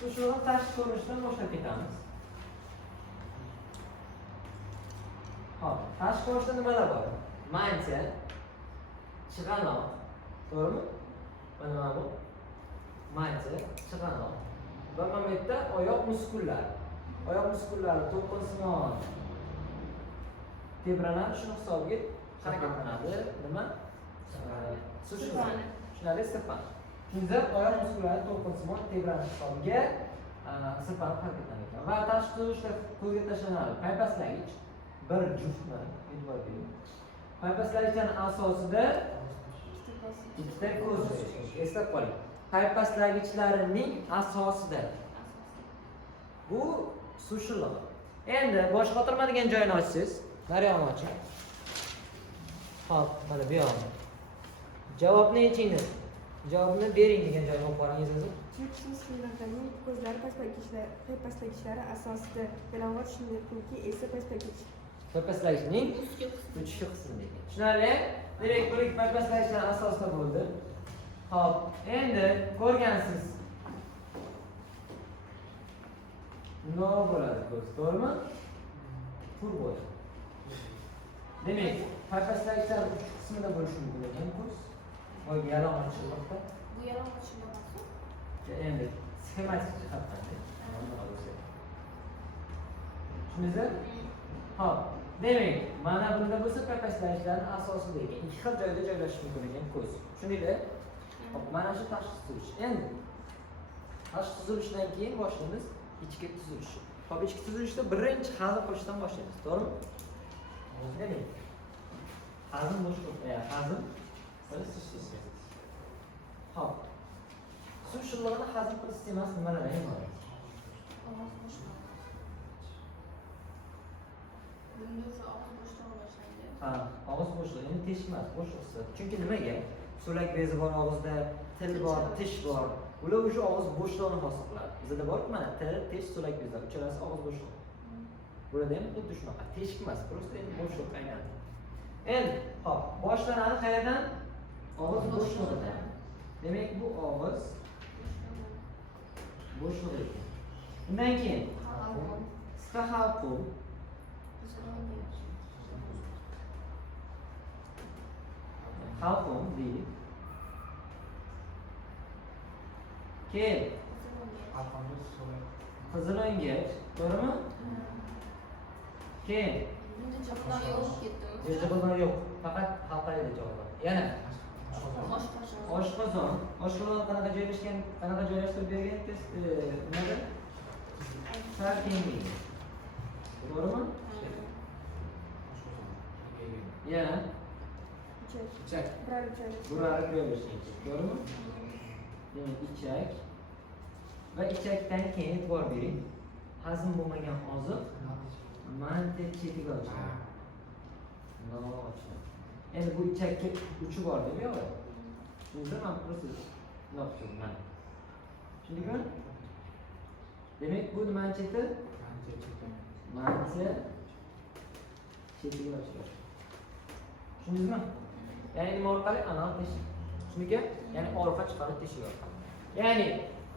Shuni tashqi ko'rinishdan boshlab ketamiz. Hop, tashqi ko'rinishda nimalar bor? Mancha, chig'anoq, to'g'rimi? Mana bu mancha, chig'anoq va mana bu yerda oyoq muskullari. Oyoq muskullari to'lqinsimon tebranadi, shu hisobiga harakatlanadi. Nima? Tushunarli, sirpan. Shunda oyoq muskullari to'lqinsimon tebranish hisobiga sirpanib harakatlanar ekan. Va tashqi tuzilishda ko'zga tashlanadi paypaslagich bir juftni e'tibor bering. Paypaslagichning asosida ikkita ko'z joylashgan. Eslab qoling. Paypaslagichlarining asosida bu suv shillig'i. Endi bosh qotirmaydigan joyini ochsangiz, nariyog'ini oching. Hop, mana bu yoqni. Javobni yechinglar. Javobni bering degan joyni olib boringiz o'zi. Chipslarning ko'zlari paypastlagichlari asosida yalang'och shuniki esa paypaslagichning uchishi qismi degan. Tushunarli? Demak, ko'rik paypaslagichlar asosida bo'ldi. Hop, endi ko'rgansiz. No bo'ladi ko'z, to'g'rimi? Tur bo'ladi. Demak, paypaslagichlar uch qismida bo'lishi mumkin ekan ko'z. Voy, yalang'och shilliqda. Bu yalang'och shilliq. Endi sxematik jihatdan. Tushundingizmi? Hop. Demak, mana bunda bo'lsa paypaslagichlarning asosida ekan. Ikki xil joyda joylashishi mumkin ekan ko'z. Tushundingizmi? Hop, mana shu tashqi tuzilish. Endi tashqi tuzilishdan keyin boshlaymiz ichki tuzilish. Hop, ichki tuzilishda birinchi hazm qilishdan boshlaymiz, to'g'rimi? Demak, hazm hazm hop. Suv shillig'ini hazm qilish sistemasi nimalardan iborat? Og'iz bo'shlig'i, endi teshik emas, bo'shliq hisoblanadi. Chunki nimaga? So'lak bezi bor og'izda, til bor, tish bor. Ular o'sha og'iz bo'shlig'ini hosil qiladi. Bizda bor-ku mana til, tish, so'lak bezlar, uchalasi og'iz bo'shlig'i. Bularda ham xuddi shunaqa, teshik emas, просто endi bo'shliq aylanadi. Endi, hop, boshlanadi qayerdan? Og'iz bo'shlig'idan. Demak, bu og'iz bo'shlig'i ekan. Undan keyin qisqa halqum. Halqum deylik. Keyin qizil o'ngach, to'g'rimi? Keyin jig'ildon yo'q, faqat halqali jig'ildon. Yana oshqozon. Oshqozon qanaqa joylashgan, qanaqa joylashtirib bergan test nimada? Sal kengaydi. To'g'rimi? Yana ichak. Burari joylashgan. To'g'rimi? Demak, ichak. Va ichakdan keyin e'tibor bering. Hazm bo'lmagan oziq manti chetiga ochiladi. Endi bu ichakka uchi bor deb yo'q. Shunda ham proses noqtur mana. Tushundingmi? Demak, bu nimani cheti? Manti chetiga ochiladi. Tushundingizmi? Ya'ni nima orqali? Anal teshik. Shunga, ya'ni orqa chiqarib teshik orqali. Ya'ni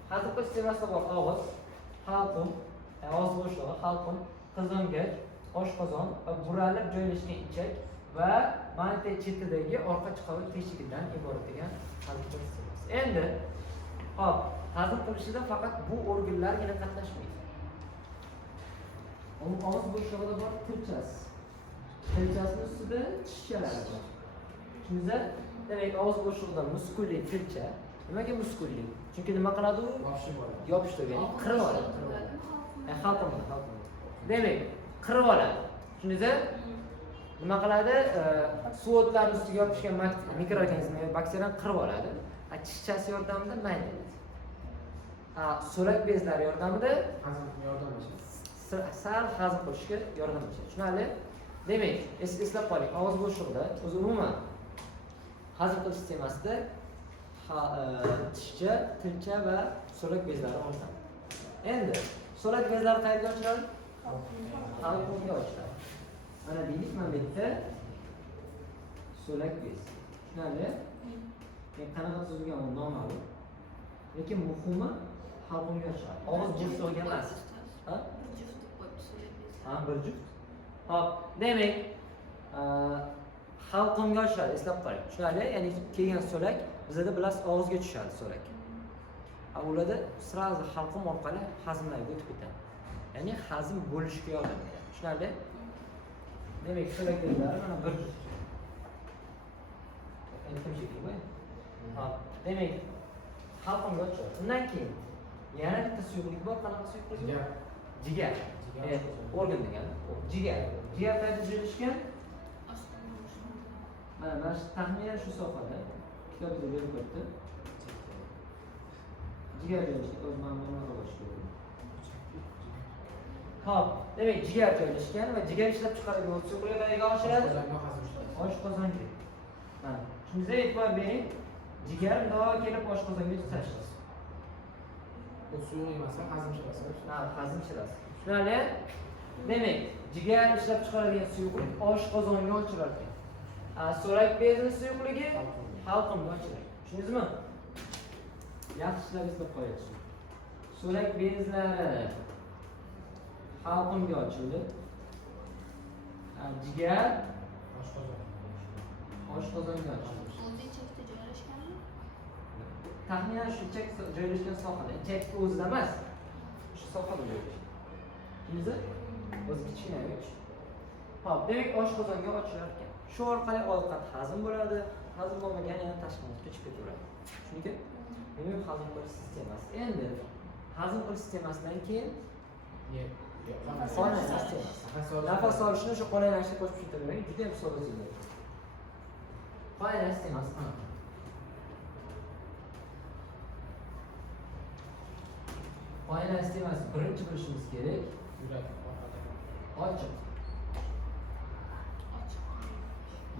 hazm qilish sistemasi bor og'iz, halqum, og'iz bo'shlig'i, halqum, qizg'ongach, oshqozon va buralib joylashgan ichak va manti chetidagi orqa chiqaruv teshigidan iborat ekan hazm qilish sistemasi. Endi hop, hazm qilishida faqat bu organlargina qatnashmaydi. Og'iz bo'shlig'ida bor tilchasi. Tilchasining ustida tishchalar bor. Tushundingizmi? Demak, og'iz bo'shlig'ida muskulli tilcha. Nimaga muskulli? Chunki nima qiladi u? Yopishtirgan, qirib oladi. Halqum. Demak, qirib oladi. Tushundingizmi? Nima qiladi? Suv o'tlarning ustiga yopishgan mikroorganizm, bakteriyani qirib oladi. Tishchasi yordamida mayda. So'lak bezlari yordamida sal hazm qilishga yordam beradi. Tushunarli? Demak, eslab qoling, og'iz bo'shlig'ida o'zi umuman hazm qilish sistemasida tishcha, tilcha va so'lak bezlari ochiladi. Endi so'lak bezlari qayerga ochiladi? Halqumga ochiladi. Mana deylik, mana bu yerda so'lak bez. Tushunarli? Qanaqa tuzilgan u noma'lum. Lekin muhimi halqumga ochiladi. Og'iz bo'shlig'iga emas. Ha? Bir juft deb qo'yib so'rayapsiz. Ha, bir juft. Hop, demak, halqumga ochiladi, eslab qoling. Tushunarli? Ya'ni kelgan so'lak bizda bilasiz og'izga tushadi so'lak. Ularda sразу halqum orqali hazmlarga o'tib ketadi. Ya'ni hazm bo'lishga yordam beradi. Tushunarli? Demak, so'lak bezlari mana bir juft. Aytdim shekilli. Hop, demak, halqumga ochiladi. Undan keyin yana bitta suyuqlik bor, qanaqa suyuqlik? Jigar. Organ degani. Jigar. Jigar qayerda joylashgan? Mana shu taxminan shu sohada kitobda berib qo'yibdi. Jigar joylashgan, o'z ma'lumotini olish kerak. Hop, demak jigar joylashgan va jigar ishlab chiqaradigan suyuqlik qayerga oshiradi? Oshqozonga. Mana, shunga e'tibor bering. Jigar doim kelib oshqozonga tutashadi. Bu suyuq emas, hazm shirasi. Ha, hazm shirasi. Tushunarli? Demak, jigar ishlab chiqaradigan suyuqlik oshqozonga ochilar ekan. So'lak bezi suyuqligi halqumga ochiladi. Tushundingizmi? Yaxshi ishlab eslab qo'yasiz. So'lak bezlari halqumga ochildi. Jigar oshqozonga ochildi. O'zi ichakda joylashganmi? Taxminan shu ichak joylashgan sohada, ichakni o'zida emas, shu sohada joylashgan. Tushundingizmi? O'zi kichkina uch. Hop, demak oshqozonga ochilar ekan. Shu orqali ovqat hazm bo'ladi, hazm bo'lmagan yana tashqi muhitga chiqib ketaveradi. Chunki demak hazm qilish sistemasi. Endi hazm qilish sistemasidan keyin qon sistemasi. Nafas olishni shu qon aylashga qo'shib tushuntiravering, juda ham so'z so'zlar. Qon aylash sistemasi qanaqa? Qon aylash sistemasi birinchi bilishimiz kerak. Yurak orqada. Ochiq.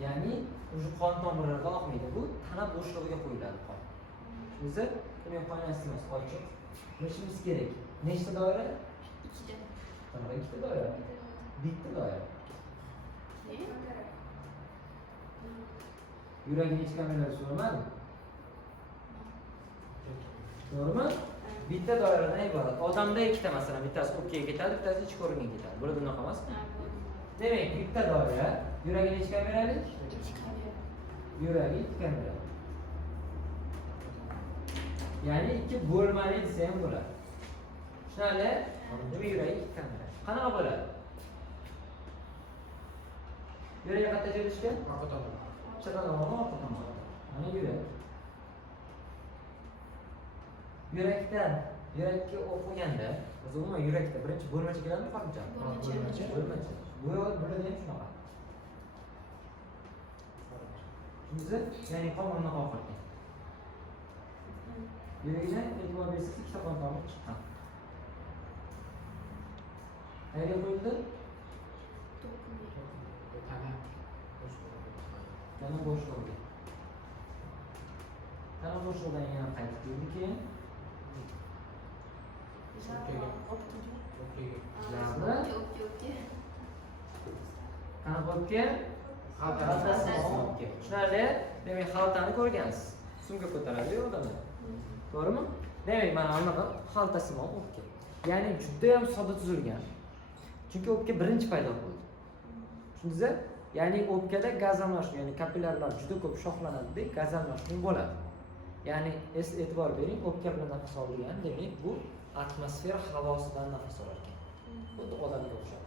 Ya'ni o'sha qon tomirlarga oqmaydi. Bu tana bo'shlig'iga qo'yiladi qon. Tushundingizmi? Demak, qon aylash sistemasi ochiq. Bilishimiz kerak. Nechta doira? 2 ta. Qanaqa 2 ta doira? Bitta doira. Yuragi nechta kamerada so'ramadim? To'g'rimi? Bitta doiradan iborat. Odamda ikkita masalan, bittasi o'pkaga ketadi, bittasi ichki organga ketadi. Bularda unaqa emasmi? Demak, bitta doira yuragi nechta kamerali? Yuragi 2 kamera. Ya'ni 2 bo'lmali desa ham bo'ladi. Tushunarli? Demak, yuragi 2 kamera. Qanaqa bo'ladi? Yuragi qayerda joylashgan? Orqa tomon. Chaqaloqning orqa tomonida. Mana yurak. Yurakka o'qiganda, biz umuman yurakda birinchi bo'lmacha keladimi, Fatimjon? Bo'lmacha. Bo'lmacha. Bu bo'ladi ham shunaqa. Tushundingizmi? Ya'ni qon unaqa oqargan. Yuragidan e'tibor bersangiz, ikkita qon tomir chiqqan. Qayerga qo'yildi? Tana bo'shlig'iga. Tana bo'shlig'idan yana qaytib keldi keyin. Qanaqa o'pka? Xaltasi. Tushunarli? Demak, xaltani ko'rgansiz. Sumka ko'taradi odamlar. To'g'rimi? Demak, mana bunaqa xaltasimon o'pka. Ya'ni juda ham sodda tuzilgan. Chunki o'pka birinchi paydo bo'ldi. Tushundingizmi? Ya'ni o'pkada gaz almashinuv, ya'ni kapillyarlar juda ko'p shoxlanadi, gaz almashinuv bo'ladi. Ya'ni e'tibor bering, o'pka bilan nafas olgan, demak bu atmosfera havosidan nafas olar ekan. Xuddi odamga o'xshab.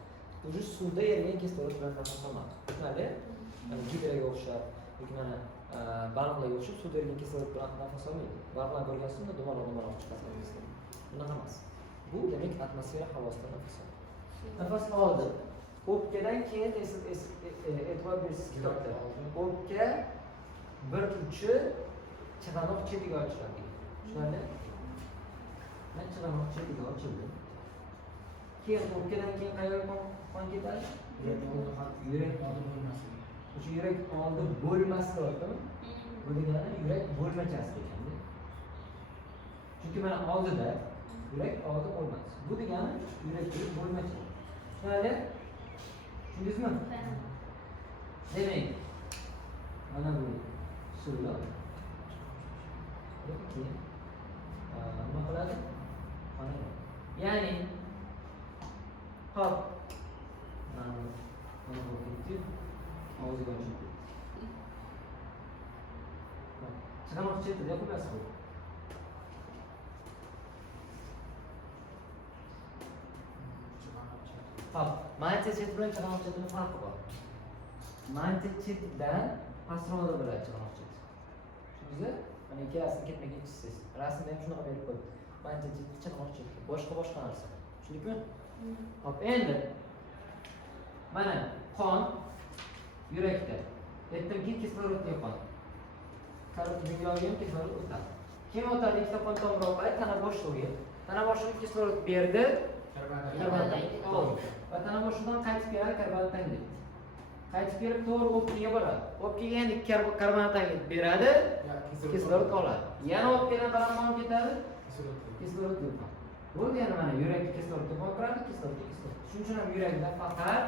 O'sha suvda erigan kislorod bilan nafas oladi. Tushunarli? Mana gidraga o'xshab, yoki mana baliqlarga o'xshab suvda erigan kislorod bilan nafas olmaydi. Baliqlar ko'rgansizmi, dumaloq chiqadi. Bunaqa emas. Bu demak atmosfera havosidan nafas oladi. Nafas oldi. O'pkadan keyin e'tibor bersiz kitobda. O'pka bir uchi chig'anoq chetiga ochiladi. Tushunarli? Mana chig'anoq chetiga ochildi. Keyin o'pkadan keyin qayerga qon ketadi? Yurak oldi bo'lmasin. O'sha yurak oldi bo'lmasi to'g'rimi? Bu degani yurak bo'lmachasi deganda. Chunki mana oldida yurak oldi bo'lmas. Bu degani yurak bo'lmacha. Tushunarli? Tushundingizmi? Demak, mana bu usullar. Keyin nima qiladi? o'ziga ochib. Chig'anoq chetida xullas bu. Hop, mancha chet bilan chig'anoq chetini farqi bor. Mancha chetidan pastroqda bo'ladi chig'anoq chet. Tushundingizmi? Mana ikkalasini ketma-ket chizsangiz. Rasmda ham shunaqa berib qo'ydim. Mancha chet, chig'anoq chet. Boshqa narsa. Tushundikmi? Hop, endi mana qon yurakda. Aytdimki, kislorodga qon. Karot dunyoga ham kislorod o'tadi. Keyin o'tadi ikkita qon tomir orqali tana bo'shlig'iga. Tana bo'shlig'iga kislorod berdi, karbonat oldi. Va tana bo'shlig'idan qaytib keladi karbonat deb. Qaytib kelib to'g'ri o'pkaga boradi. O'pkaga endi karbonat beradi, kislorod oladi. Yana o'pkadan qon ketadi, kislorod yo'q. Bo'ldi, yana mana yurakka kislorod boradi, kislorod. Shuning uchun ham yurakda faqat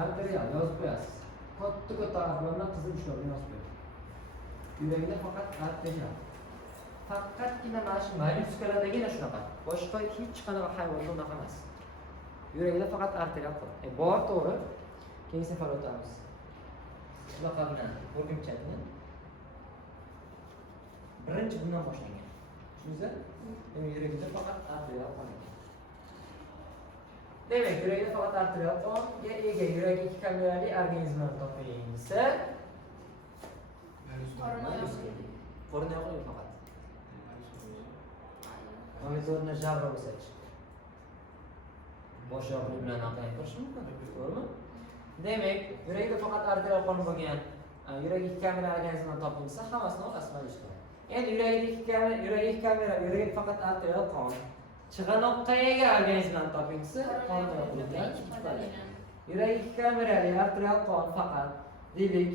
arterial yozib qo'yasiz. Katta harflar bilan qizil ishlarni yozib qo'ying. Yurakda faqat arterial. Faqatgina mana shu mollyuskalardagina shunaqa. Boshqa hech qanaqa hayvonda unaqa emas. Yurakda faqat arterial qon. Bor, to'g'ri. Keyin safar o'tamiz. Shunaqa bilan o'rgimchakni birinchi bundan boshlangan. Tushundingizmi? Yurakda faqat arterial qon ekan. Demak, yurakda faqat arterial qonga ega yurak ikki kamerali organizmlarni toping desa, qo'rni yo'q faqat. Monitorni jabra bo'lsa-chi. Bosh og'riq bilan aqlay turish mumkin, to'g'rimi? Demak, yurakda faqat arterial qon bo'lgan yurak ikki kamerali organizmlarni toping desa, hammasini olasiz ishlaydi. Endi yurakda faqat arterial qon. Chig'anoqqa ega organizmlarni toping desa, qonni yo'qligidan chiqadi. Yurak ikki kamerali arterial qon faqat deylik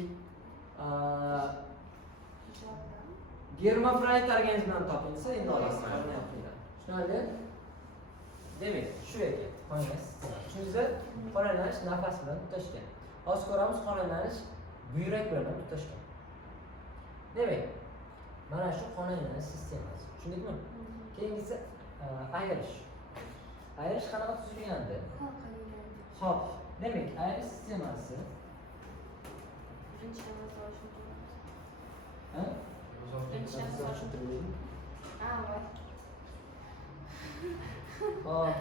germafrodit organizmlarni toping desa, endi olasiz qonni yo'qligidan. Tushunarli? Demak, shu ekan qoningiz. Tushundingizmi? Qon aylanish nafas bilan tutashgan. Hozir ko'ramiz qon aylanish buyrak bilan tutashgan. Demak, mana shu qon aylanish sistemasi. Tushundikmi? Keyingisi ayirish. Ayirish qanaqa tuzilgandi? Xo'p, demak, ayirish sistemasi Hop,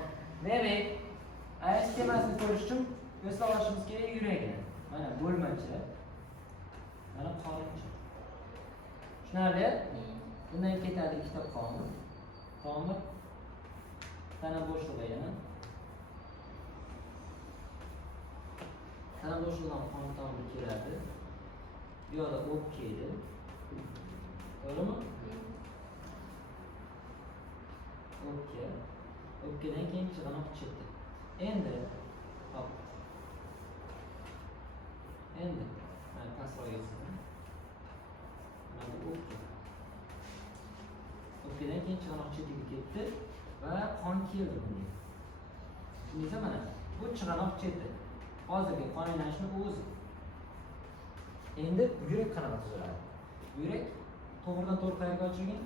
demak, ayirish sistemasini ko'rish uchun eslab olishimiz kerak yurakni. Mana bo'lmachi. Mana qorinchi. Tushunarli? Bundan ketadi ikkita qon. Tomir tana bo'shlig'i yana. Tana bo'shlig'idan qon tomiri keladi. Bu yoqda o'pka edi. To'g'rimi? O'pka. O'pkadan keyin chig'anoq cheti. Endi hop. Endi mana pastroq yozdim. Mana bu o'pka. O'pkadan keyin chig'anoq chetiga ketdi va qon keldi bunga. Tushundingizmi mana? Bu chig'anoq cheti. Hozirgi qon aylanishni o'zi. Endi yurak qanaqa tuziladi? Yurak to'g'ridan to'g'ri qayerga ochilgan?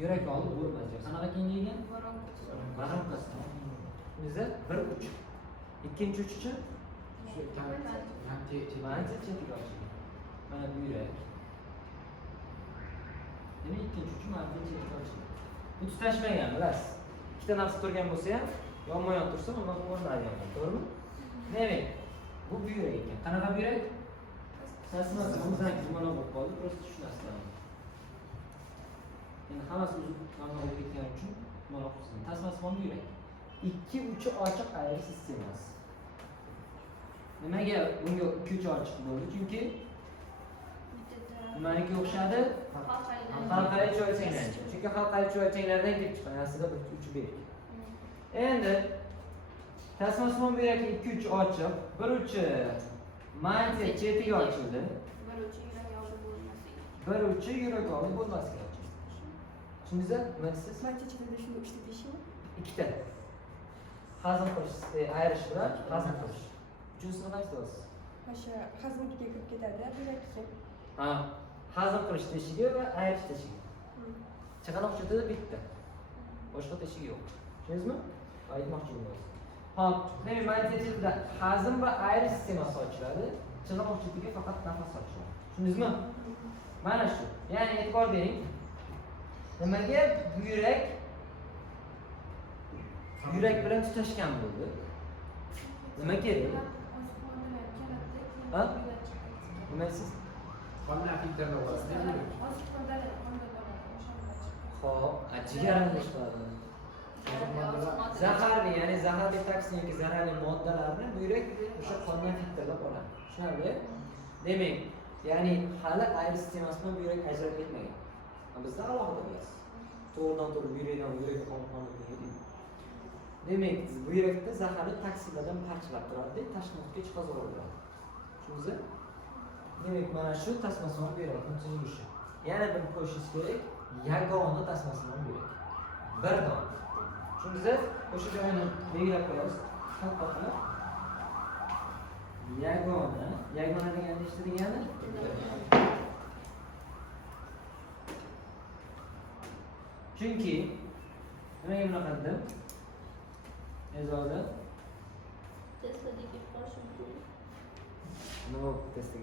Yurak oldi bo'lmaydi. Qanaqa kengaygan? Baronkasi. Tushundingizmi? Bir uch. Ikkinchi uchi shu mancha chetiga ochilgan. Mana bu yurak. Demak, ikkinchi uchi mancha chetiga ochilgan. Bu tutashmagan, bilasiz. Ikkita narsa turgan bo'lsa ham, yonma-yon tursa, undan o'rnaydi, to'g'rimi? Demak, bu buyrak ekan. Qanaqa buyrak? Tasmasi o'zidan jumaloq bo'lib qoldi, просто shu narsadan. Endi hammasi uzib noma'lum ketgani uchun jumaloq qilsin. Tasmasi bormi buyrak? Ikki uchi ochiq ayirish sistemasi. Nimaga bunga ikki uchi ochiq bo'ldi? Chunki nimaniki o'xshadi? Halqali choychanglar. Chunki halqali choychanglardan kelib chiqqan aslida bir uchi berik. Endi tasmasmon buyrak ikki uchi ochiq, bir uchi mancha chetiga ochildi. Bir uchi yurak oldi bo'lmasiga ochildi. Tushundingizmi? Nima deysiz? Mancha chetida shunga uchta deyishmi? Ikkita. Hazm qilish, ayirish bilan hazm qilish. Uchinchisini qaysi deysiz? O'sha hazmga kirib ketadi, buyraqqa. Ha, hazm qilish teshigi va ayirish teshigi. Chig'anoq chetida bitta. Boshqa teshigi yo'q. Tushundingizmi? Aytmoqchi bo'ldim. Hop, demak, mana chetida hazm va ayri sistemasi ochiladi. Chig'anoq chetiga faqat nafas ochiladi. Tushundingizmi? Mana shu. Ya'ni e'tibor bering. Nimaga buyrak bilan tutashgan bo'ldi? Nima kerak? Ha? Nima deysiz? Qonlar filtrlab olasiz. Xo'p, jigarni ish qiladi. Zaharli, ya'ni zaharli toksin yoki zararli moddalarni buyrak o'sha qondan filtrlab oladi. Tushunarli? Demak, ya'ni hali ayri sistemasi bilan buyrak ajralib ketmagan. Bizda alohida bo'lasiz. To'g'ridan-to'g'ri yurakka qon o'tmaydi. Demak, buyrakda zaharli toksinlardan parchalab turadi, tashqi muhitga chiqarib yuboradi. Tushundingizmi? Demak, mana shu tasmasimon buyrakning tuzilishi. Yana bir qo'shishingiz kerak, yagona tasmasimon buyrak. Bir dona. Tushundingizmi? O'sha joyini belgilab qo'yamiz. Katta qilib. Yagona degani nechta degani? Chunki nimaga bunaqa dedim? E'zoza. Nima testga?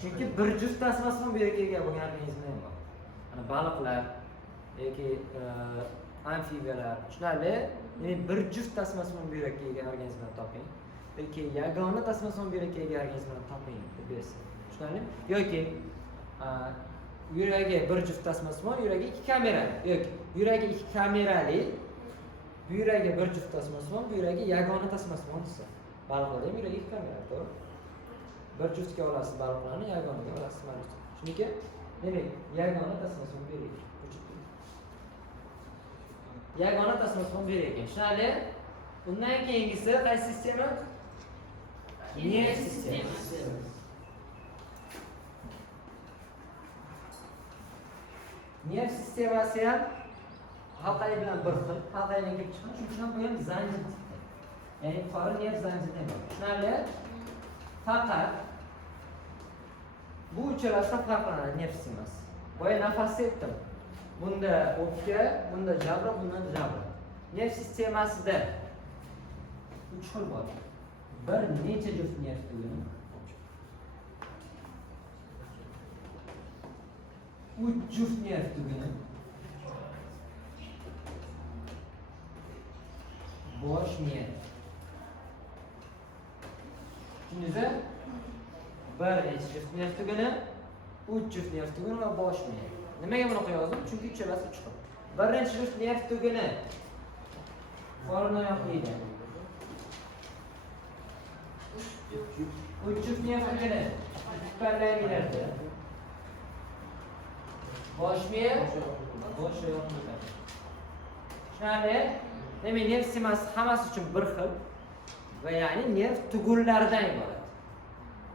Chunki bir juft tasmasimon buyrakka ega bo'lgan organizmlar ham bor. Ana baliqlar yoki amfibiyalar, shularni ya'ni bir juft tasmasimon buyrakka ega organizmlar toping. Yoki yagona tasmasimon buyrakka ega organizmlar toping deb bersin. Tushunarli? Yoki yuragi bir juft tasmasimon, yuragi ikki kamerali. Yoki yuragi ikki kamerali, buyuragi bir juft tasmasimon, buyuragi yagona tasmasimon desa. Baliqlarda ham yuragi ikki kamerali, to'g'ri? Bir juftga olasiz baliqlarni, yagonaga olasiz baliqni. Chunki demak, yagona tasmasimon buyrak. Yagona tasmasimon buyrak ekan. Tushunarli? Undan keyingisi qaysi sistema? Nerv sistemasi. Nerv sistemasi ham halqay bilan bir xil, halqaydan kelib chiqqan, shuning uchun ham bu ham zanjir tipda. Ya'ni yuqori nerv zanjiridan iborat. Tushunarli? Faqat bu uchalasidan farqlanadi nerv sistemasi. Boya nafasni aytdim. Bunda o'pka, bunda jabra, bunda jabra. Nerv sistemasida 3 xil bor. Bir necha juft nerv tuguni? 3 juft nerv tuguni. Bosh nerv. Tushundingizmi? Bir necha juft nerv tuguni, 3 juft nerv tuguni va bosh nerv. Nimaga buni yozdim? Chunki uchalasi 3 xil. Birinchi juft nerv tuguni qorin oyoqlida. 3 juft nerv tuguni pallaylarda. Bosh nerv, bosh oyoqlida. Tushunarli? Demak, nerv sistemasi hammasi uchun bir xil va ya'ni nerv tugunlaridan iborat.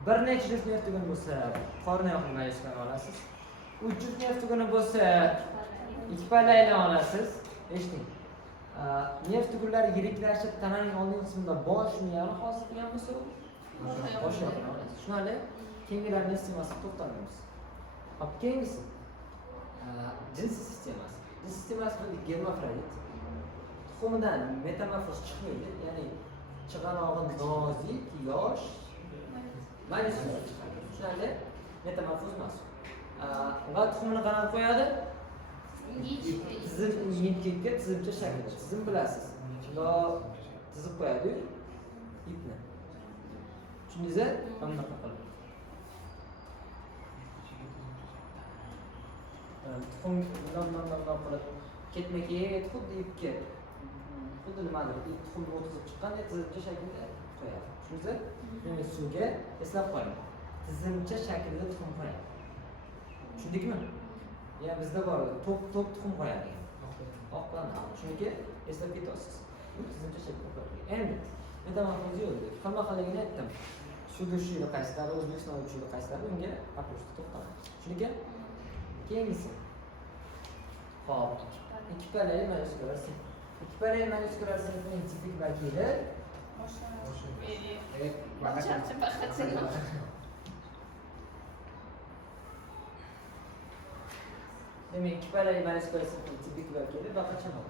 Bir necha juft nerv tuguni bo'lsa, qorin oyoqni mayusdan olasiz. 3 juft nerv tuguni bo'lsa, ikki pallaydan olasiz. Eshiting. Nerv tugunlari yiriklashib tananing oldingi qismida bosh miyani hosil qilgan bo'lsa, bosh oyoqni olasiz. Tushunarli? Keyingilar nerv sistemasiga to'xtalamiz. Hop, keyingisi jins sistemasi. Jins sistemasi bu germafrodit. Tuxumidan metamorfoz chiqmaydi, ya'ni chig'anog'i nozik, yosh, mayuslar chiqadi. Tushunarli? Metamorfoz emas. Va tuxumini qanaqa qo'yadi? Yengikka tizimcha shaklda. Tizim bilasiz. Shundoq tizib qo'yadi ipni. Tushundingizmi? Bunaqa qilib. Tuxum bundan qilib ketma-ket xuddi ipga, xuddi nimadir, tuxumni o'tkazib chiqqanday tizimcha shaklda qo'yadi. Tushundingizmi? Demak, suvga eslab qoling. Tizimcha shaklda tuxum qo'yadi. Tushundikmi? Ya bizda bor, top tuxum qo'yadi. Oqlanadi. Chunki eslab ketasiz. Bu tizimcha shaklda qo'yilgan. Endi metamorfoz yo'q. Xilma-xilligini aytdim. Sudishiyli qaysilari, O'zbekiston uchili qaysilari unga aqlishda to'xtaladi. Chunki keyingisi. Hop. Ikki pallali mayuskular sinf. Ikki pallali mayuskular sinfining tipik vakili demak, ikki pallali mayuskular sinfining tipik vakili baqachamoq.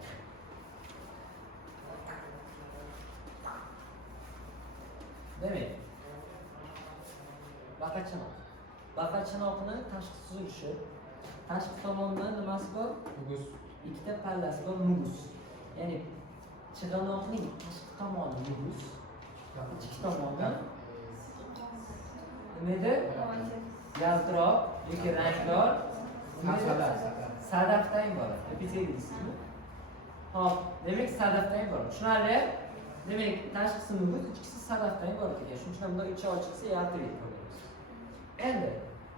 Demak, baqa chanoq. Baqa chanoqni tashqi tuzilishi. Tashqi tomonda nimasi bor? Muguz. Ikkita pallasi bor, muguz. Ya'ni chig'anoqning tashqi tomoni muguz, ichki tomoni nima edi? Yaltiroq yoki rangdor sadafdan iborat. Epiteliysizmi? Hop, demak sadafdan iborat. Tushunarli? Demak, tashqisi muguz, ichkisi sadafdan iborat ekan. Shuning uchun bunda ichi ochilsa yaltiraydi ko'ramiz. Endi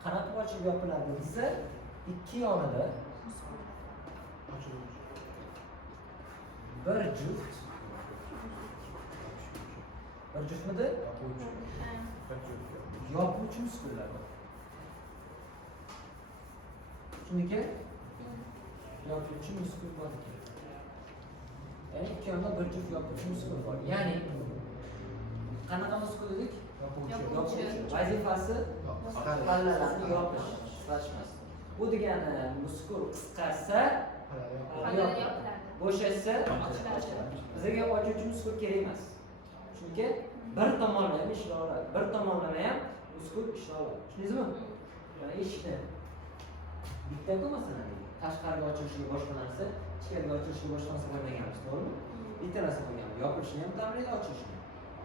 qanaqa ochib yopiladi desa, ikki yonida bir juft juftmidi? Yopuvchi muskullar bor. Shuniki yopuvchi muskul bor ekan. Ya'ni ikki yonda bir juft yopuvchi muskul bor. Ya'ni qanaqa muskul dedik? Yopuvchi. Vazifasi pallalarni yopish, qisqartmas. Bu degani muskul qisqarsa bo'shashsa bizga ochuvchi muskul kerak emas. Chunki bir tomonlama ham ishlay oladi. Bir tomonlama ham muskul ishlay oladi. Tushundingizmi? Mana eshikni bitta-ku masalan tashqariga ochilishiga boshqa narsa, ichkariga ochilishiga boshqa narsa qo'ymaganmiz, to'g'rimi? Bitta narsa qo'yganmiz. Yopilishini ham ta'minlaydi, ochilishini.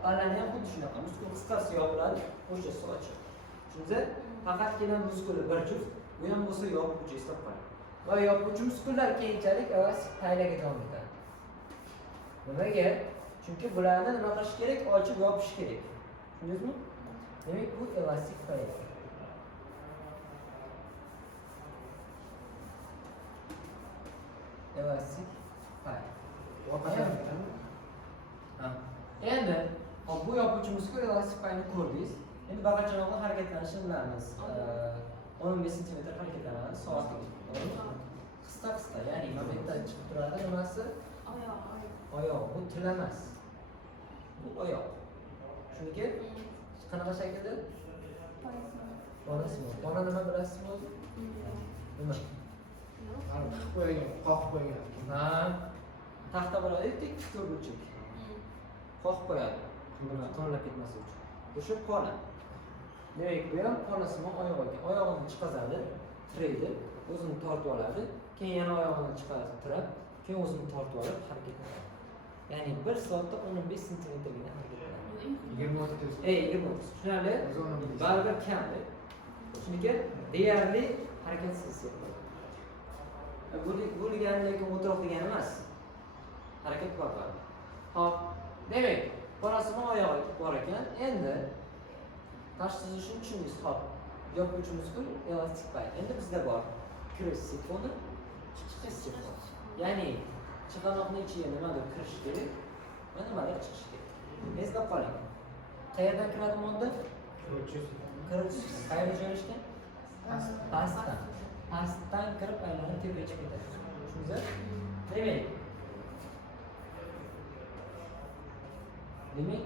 Pallani ham xuddi shunaqa. Muskul qisqarsa yopiladi, bo'shashsa ochiladi. Tushundingizmi? Faqatgina muskuli bir juft, bu ham bo'lsa yopuvchi hisob qo'yadi. Va yopuvchi muskullar keyinchalik elastik paylaga davom etadi. Nimaga? Chunki bularni nima qilish kerak? Ochib yopish kerak. Tushundingizmi? Demak, bu elastik payla. Elastik payla. Endi hop bu yopuvchi muskul elastik paylani ko'rdingiz. Endi bag'achanoqning harakatlanishini bilamiz. 15 sm harakatlanadi soatga. Qisqa, ya'ni mana bu yerda chiqib turadi nimasi? Oyoq. Bu til emas. Bu oyoq. Chunki qanaqa shaklda? Ona nima bilasizmi o'zi? Nima? Qoqib qo'ygan. Ha. Taxta bo'ladi, tik ko'rguvchik. Qoqib qo'yadi. Qonlab ketmasin uchun. O'sha qona. Demak, bu ham qonasimon oyoq ekan. Oyog'ini chiqazadi, tiraydi, o'zini tortib oladi, keyin yana oyog'ini chiqartirib, keyin o'zini tortib olib harakat qiladi. Ya'ni 1 soatda 15 sm-gina harakat qiladi. 20-30. 20-30. Tushunarli? Baribir kamdir. Chunki deyarli harakatsiz yapiladi. Bu degani lekin o'tiroq degani emas. Harakat bor. Hop, demak, qonasimon oyog'i bor ekan. Endi tashqi tuzilishini tushundingiz. Hop, yopuvchi muskul elastik payla. Endi bizda bor kirish sifoni, chiqish sifoni. Ya'ni chig'anoqning ichiga nimadir kirish kerak va nimadir chiqish kerak. Eslab qoling. Qayerdan kiradi modda? Kirish qayerga joylashgan? Pastdan. Pastdan kirib aylanib tepaga chiqib ketadi. Tushundingizmi? Demak,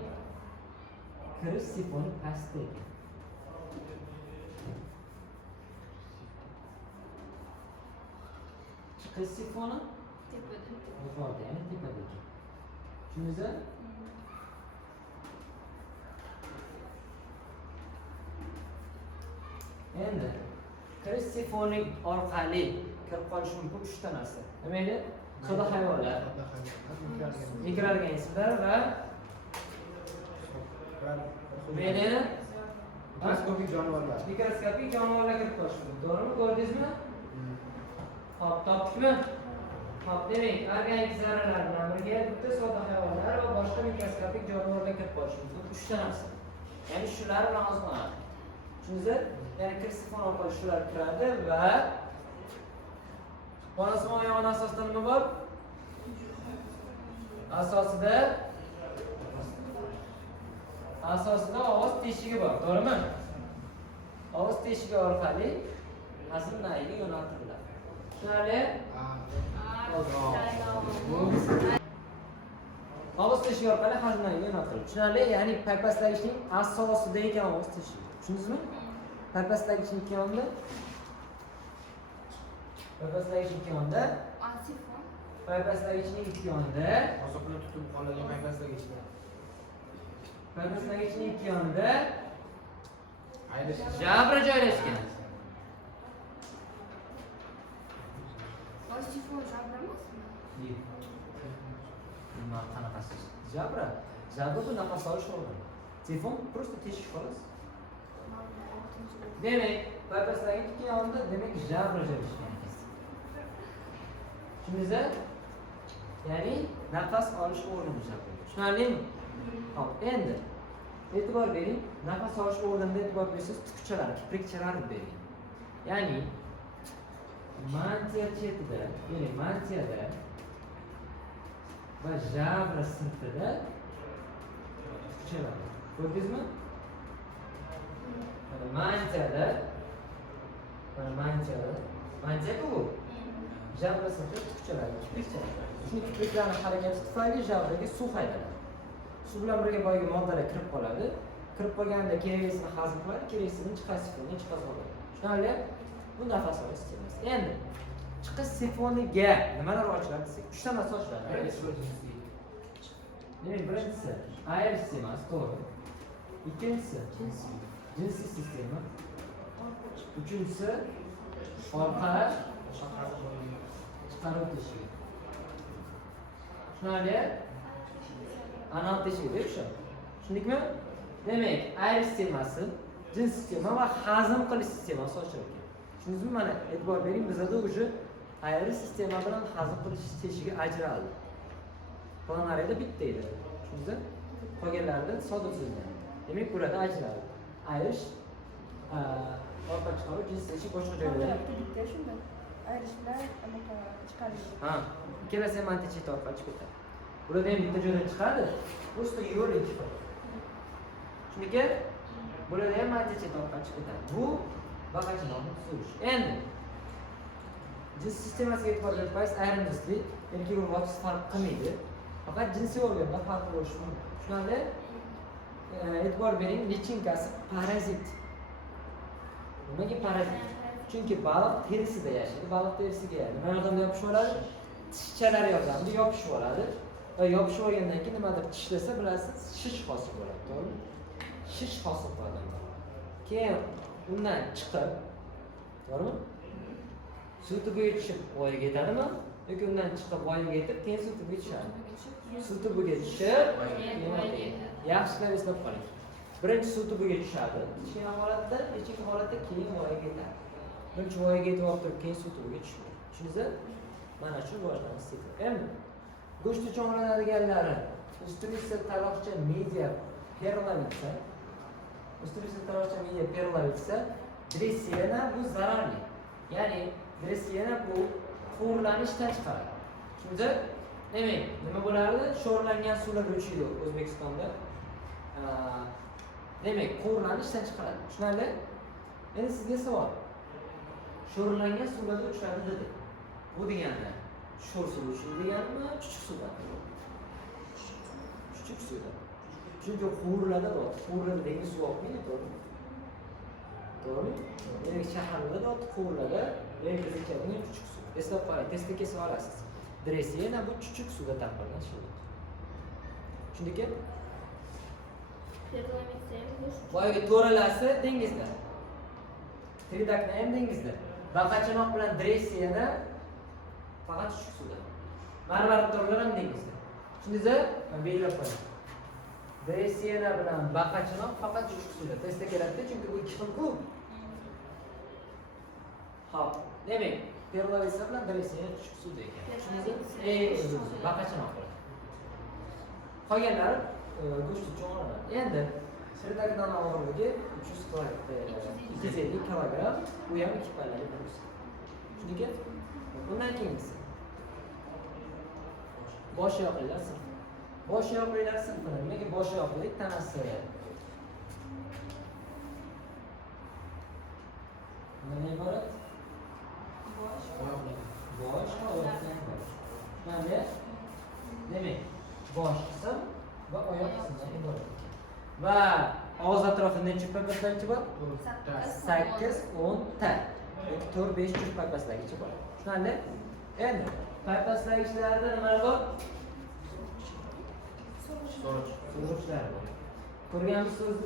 kirish sifoni pastda ekan. Chiqish sifoni yuqorida, ya'ni tepada ekan. Tushundingizmi? Endi kirish sifoni orqali kirib qolishi mumkin 3 ta narsa. Nima edi? Sodda hayvonlar, mikroorganizmlar va mikroskopik jonivorlar. Mikroskopik jonivorlar kirib qolishi mumkin. To'g'rimi? Ko'rdingizmi? Hop, topdikmi? Hop, demak, organik zarralar bilan birga bitta sodda hayvonlar va boshqa mikroskopik jonivorlar kirib qolishi mumkin. 3 ta narsa. Ya'ni shular bilan oziqlanadi. Tushundingizmi? Ya'ni kirish sifoni orqali shular kiradi va qonasimon oyog'ini asosida nima bor? Asosida og'iz teshigi bor, to'g'rimi? Og'iz teshigi orqali hazm nayiga yo'naltiriladi. Tushunarli? Og'iz teshigi orqali hazm nayiga yo'naltiriladi. Tushunarli? Ya'ni paypastlagichning asosida ekan og'iz teshigi. Tushundingizmi? Paypastlagichning ikki yonida paypastlagichning ikki yonida Oziqni tutib qoladigan paypastlagichlar. paypaslagichning ikki yonida Ayrish. jabra joylashgan. Sifon jabra emasmi? Nima qanaqasi? Jabra bu nafas olish organi. Telefon просто teshik xolos. Demak, paypaslagich ikki yonida demak jabra joylashgan. Tushundingizmi? Ya'ni nafas olish organi jabra. Tushunarlimi? Hop, endi e'tibor bering, nafas olish o'rnida e'tibor bersangiz tukchalar, kiprikchalar bering. Ya'ni mantiya chetida, ya'ni mantiyada va jabra sirtida tukchalar. Ko'rdingizmi? Mana mantiyada mantiya-ku bu. Jabra sirtida tukchalar, kiprikchalar. Shu kipriklarning harakati tufayli jabraga suv haydaladi. Suv bilan birga boyagi moddalar kirib qoladi. Kirib qolganda keragisini hazm qiladi, keragisini chiqarish sifoniga chiqarib oladi. Tushunarli? Bu nafas olish sistemasi. Endi chiqish sifoniga nimalar ochiladi desak, 3 ta narsa ochiladi. Demak, birinchisi air sistemasi, to'g'ri. Ikkinchisi jinsiy sistema. Uchinchisi orqa chiqaruv teshigi. Tushunarli? Anal teshigi o'sha. Tushundikmi? Demak, air sistemasi, jins sistema va hazm qilish sistemasi ochilgan. Tushundingizmi? Mana e'tibor bering, bizda o'sha air sistema bilan hazm qilish teshigi ajraldi. Qolganlarida bitta edi. Tushundingizmi? Qolganlarida sodda tuzilgan. Demak, burada ajraldi. Ayrish orqa chiqaruv jins teshik boshqa joylarda. Bitta shunda. Ayrish bilan anaqa chiqarish. Ha, ikkalasi ham mantiya cheti orqali chiqib ketadi. Burada ham bitta joydan chiqadi. Просто yo'l chiqadi. Chunki burada ham mantiya cheti orqali chiqib ketadi. Bu bag'achinoqni surish. Endi jins sistemasiga e'tibor bersangiz, ayrim jinsli erkak va xotin farq qilmaydi. Faqat jinsiy organda farq bo'lishi mumkin. Tushunarli? E'tibor bering, lichinkasi parazit. Nimaga parazit? Chunki baliq terisida yashaydi. Baliq terisiga nima yordamida yopishib oladi? Tishchalari yordamida yopishib oladi. Va yopishib olgandan keyin nimadir tishlasa, bilasiz, shish hosil bo'ladi, to'g'rimi? Shish hosil bo'ladi. Keyin undan chiqib, to'g'rimi? Suv tubiga tushib voyaga yetadimi? Yoki undan chiqib voyaga yetib, keyin suv tubiga tushadi. Suv tubiga tushib, yaxshilab eslab qoling. Birinchi suv tubiga tushadi. Kichkina holatda, ichki holatda keyin voyaga yetadi. Birinchi voyaga yetib olib turib, keyin suv tubiga tushadi. Tushundingizmi? Mana shu rivojlanish sikli. Endi go'sht uchun olinadiganlari ustuvisi taroqcha media perlavitsa, dressiyana bu zararli. Ya'ni dressiyana bu qo'rlanishdan chiqaradi. Tushundingizmi? Demak, nima bo'lardi? Sho'rlangan suvlar o'chiydi O'zbekistonda. Demak, qo'rlanishdan chiqaradi. Tushunarli? Endi sizga savol. Sho'rlangan suvlarda uchradi dedi. Bu degani sho'r suv uchun deganmi, chuchuk suvdan? Chuchuk suvdan. Chunki qo'rlarda bor. Qo'rlarda dengiz suvi oqmaydi, to'g'rimi? To'g'rimi? Demak, shaharlarda bor, qo'rlarda biz ichadigan chuchuk suv. Eslab qoling, testda kesib olasiz. Dressiyana bu chuchuk suvda tarqalgan suv. Tushundingmi? Boyagi to'ralasi dengizda. Tridakna ham dengizda. Baqachanoq bilan dressiyana faqat chuchuk suvda. Marmar to'rlar ham dengizda. Tushundingizmi? Men belgilab qo'yaman. Dressiyana bilan baqachanoq faqat chuchuk suvda. Testda keladi, chunki bu ikki xil-ku. Xo'p, demak, perlavitsa bilan dressiyana chuchuk suvda ekan. Tushundingizmi? Baqachanoq bilan. Qolganlari go'sht uchun olinadi. Endi shirdakdan og'irligi 250 kilogramm, bu ham 2 pallali bo'lsa. Tushundingmi? Bundan keyingisi. Bosh oyoqlilar sinfi. Bosh oyoqlilar sinfi nimaga bosh oyoqlik tanasi? Nima iborat? Bosh oyoqdan iborat. Mana demak, bosh qism va oyoq qismdan iborat. Va og'iz atrofida necha paypaslagich bor? 8, 10 ta. 4, 5 juft paypaslagichi bor. Tushunarli? Endi paypaslagichlarda nimalar bor? So'richlar bor. Ko'rganmisiz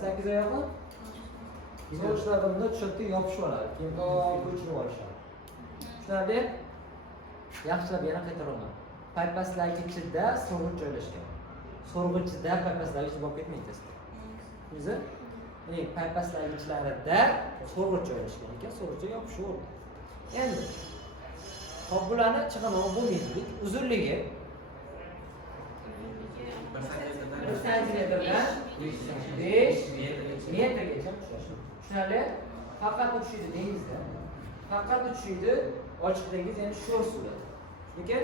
8 oyoqni? Sovuchlarda bunda tushirib yopishib oladi. Keyin ko'chirib olishadi. Tushunarli? Yaxshilab yana qaytaraman. Paypaslag'ichida so'rg'ich joylashgan. So'rg'ichida paypaslag'ich bo'lib ketmaydi. O'zi? Ya'ni paypaslag'ichlarida so'rg'ich joylashgan ekan, so'rg'ichga yopishib oldi. Endi hop bularni chiqamoq bo'lmaydi. Uzunligi 1 santimetrdan 5 metrgacha tushishi. Tushunarli? Faqat uchishdi dengizda. Faqat uchishdi ochiq dengiz, ya'ni sho'r suvda. Lekin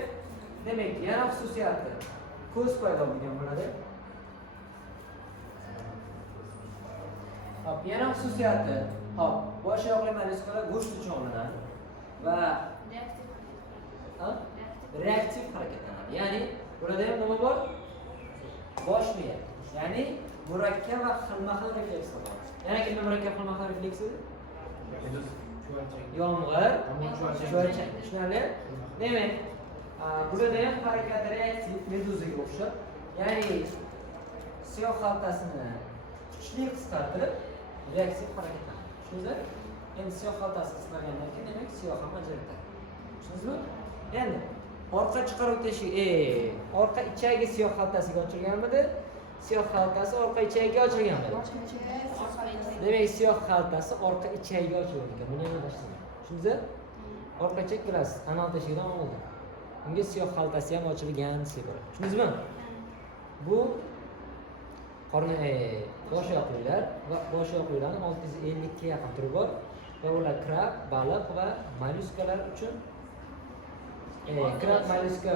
demak, yana xususiyati ko'z paydo bo'lgan bo'ladi. Hop, yana xususiyati, hop, bosh oyoqli mollyuskalar go'sht uchun olinadi va reaktiv harakatlanadi. Ya'ni burada ham nima bor? Bosh miya. Ya'ni murakkab va xilma-xil refleksiya bor. Yana kimda murakkab xilma-xil refleksiya? Yomg'ir, cho'lchak. Tushunarli? Demak, burada ham harakat reaktiv meduzaga o'xshab, ya'ni siyoh xaltasini kuchli qisqartirib reaktiv harakatlanadi. Tushundingizmi? Endi siyoh xaltasi qisqargandan keyin demak siyoh ham ajratadi. Tushundingizmi? Endi orqa chiqaruv teshigi, orqa ichagi siyoh xaltasiga ochilganmidi? Siyoh xaltasi orqa ichagiga ochilganmidi? Demak, siyoh xaltasi orqa ichagiga ochilgan ekan. Buni ham boshladik. Tushundingizmi? Orqa ichak bilasiz, anal teshigidan oldi. Unga siyoh xaltasi ham ochilgan desa bo'ladi. Tushundingizmi? Bu bosh oyoqlilar va bosh oyoqlilarning 650 ga yaqin turi bor va ular krab, baliq va mollyuskalar uchun krab, mollyuska